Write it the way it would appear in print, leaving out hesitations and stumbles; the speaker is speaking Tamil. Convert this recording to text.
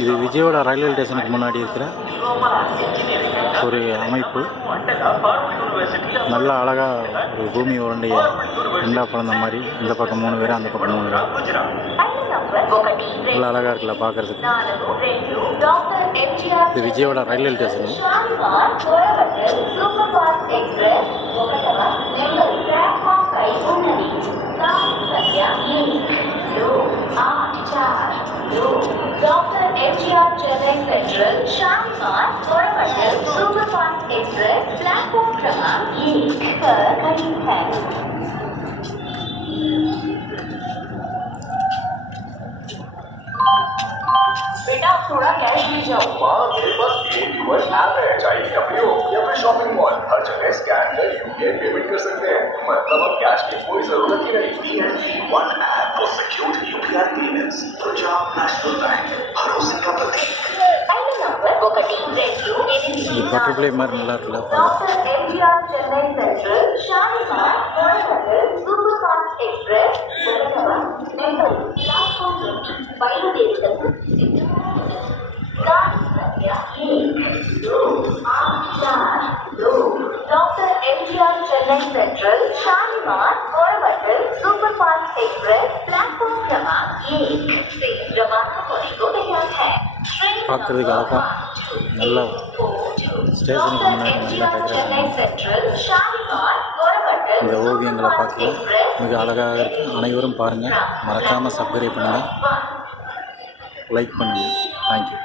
இது விஜயவாடா ரயில்வே ஸ்டேஷனுக்கு முன்னாடி இருக்கிற ஒரு அமைப்பு. நல்லா அழகாக ஒரு பூமி உருண்டைய ரெண்டாக பிறந்த மாதிரி இந்த பக்கம் 3 பேர், அந்த பக்கம் 3 பேர். நல்லா அழகாக இருக்குல்ல பார்க்குறதுக்கு. இது Vijayawada railway station. Doctor MGR Chennai central Shalimar Coromandel superfast express platform क्रमांक 1 पर खड़ी है। बेटा थोड़ा कैश ले जाओ। माँ मेरे पास AQR ऐप है, चाहिए अपनी हो या फिर शॉपिंग मॉल, हर जगह स्कैन कर यूपीआई पेमेंट कर सकते हैं। मतलब अब कैश की कोई जरूरत ही नहीं। PNB One app for secured UPI payments. Punjab national bank, भरोसे का प्रतीक। बटरफ्लाई மாதிரி நல்லா இருக்குல்ல. Doctor MGR Chennai central Shalimar Coromandel superfast express नेहरू प्लेटफॉर्म బయలుదేరుటకు doctor MGR Chennai central Shalimar Coromandel superfast express platform क्रमांक 1 से रवाना होने को तैयार है। பார்க்குறதுக்கு அழகாக நல்லா ஸ்டேஷனுக்கு முன்னாடி நல்லா டெக்கரேஷன். இந்த ஓவியங்களை பார்க்க மிக அழகாக இருக்குது. அனைவரும் பாருங்கள், மறக்காமல் சப்ஸ்கிரைப் பண்ணுங்கள், லைக் பண்ணுங்கள். தேங்க்யூ.